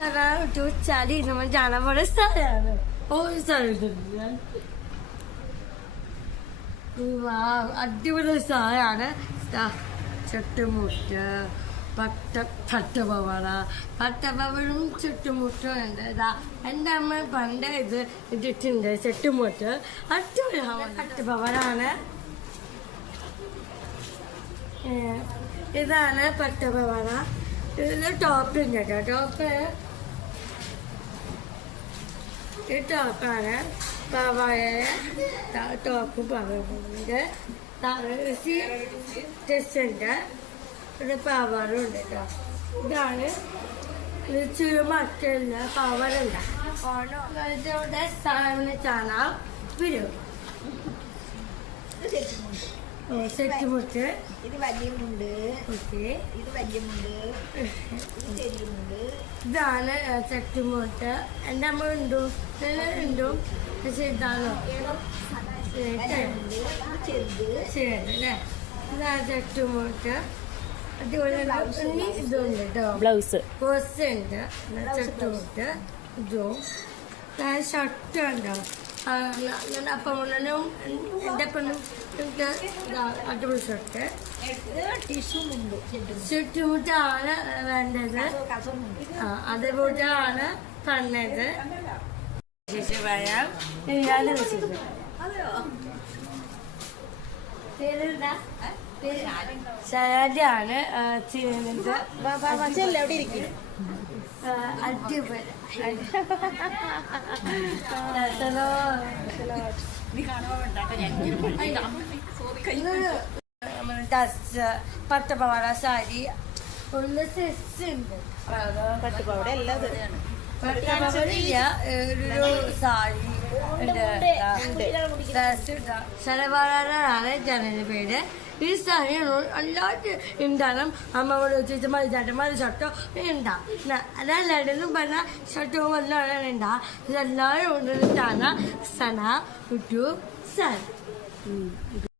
ചളി നമ്മൾ കാണാൻ പോണ സ്ഥലമാണ് ഒരു സ്ഥലത്തില്ല. അടിപൊളി സ്ഥലമാണ്. ചുട്ടുമുട്ട് പട്ടപവനും ചുട്ടുമുട്ടും ഉണ്ട്. എൻ്റെ അമ്മ പണ്ട് ഇത് ഇട്ടിട്ടുണ്ട് ചുട്ടുമുട്ട്. അടിപൊളി പട്ടപവനാണ്. ഇതാണ് പട്ടപവന. ഇതിന് ടോപ്പ് ഉണ്ട് കേട്ടോ. ഈ ടോപ്പാണ് പാവായ ടോപ്പ് പാവുണ്ട്. ഡ്രസ്സുണ്ട്. ഇവിടെ പാവാറും ഉണ്ട് കേട്ടോ. ഇതാണ് ചുരുമറ്റുള്ള പാവറുണ്ട്. ഓണോടെ സാധനം കാണാം വരും. സെറ്റുമുട്ട് ഇത് വലിയ മുണ്ട്. ഓക്കെ, ഇത് വലിയ മുണ്ട്. ഇത് ചെറിയ മുണ്ട്. ഇതാണ് സെറ്റുമുട്ട്. എൻ്റെ അമ്മ ഉണ്ടോ ഉണ്ടോ പക്ഷെ ഇതാണോ ചെറുതല്ലേ. ഇതാണ് സെറ്റുമുട്ട്. അതുപോലെ ഇതുണ്ട് കേട്ടോ. ബ്ലൗസ് ഉണ്ട്. സെറ്റുമുട്ട് ഇതും ഷർട്ട് ഉണ്ടോ. അപ്പനും എൻ്റെ പെണ്ണും അടിപൊളി ഷർട്ട്. ചുറ്റുമുട്ടാണ് വേണ്ടത്. അതേപോലെയാണ് പറഞ്ഞത്. പറയാം ശരാജാണ് ചെയ്യുന്നത്. എവിടെ ഇരിക്കും? അടിപൊളി പട്ടുപാവാട സാരി ഉള്ള സെസ് ഉണ്ട്. പട്ടുപാവാട എല്ലാം ഒരു സാരി ശരവാറാണ് ജനന്റെ പേര്. ഈ സാരി എല്ലാവരും ഉണ്ടാകും. അമ്മയോട് വെച്ചിട്ട് മതി ഷർട്ടോ ഉണ്ടാ. അതല്ലായിരുന്നു പറഞ്ഞ ഷർട്ടോ എല്ലാം ഉണ്ടാ. ഇതെല്ലാവരും ഉണ്ടാകുന്ന സന കുട്ടു സൻ.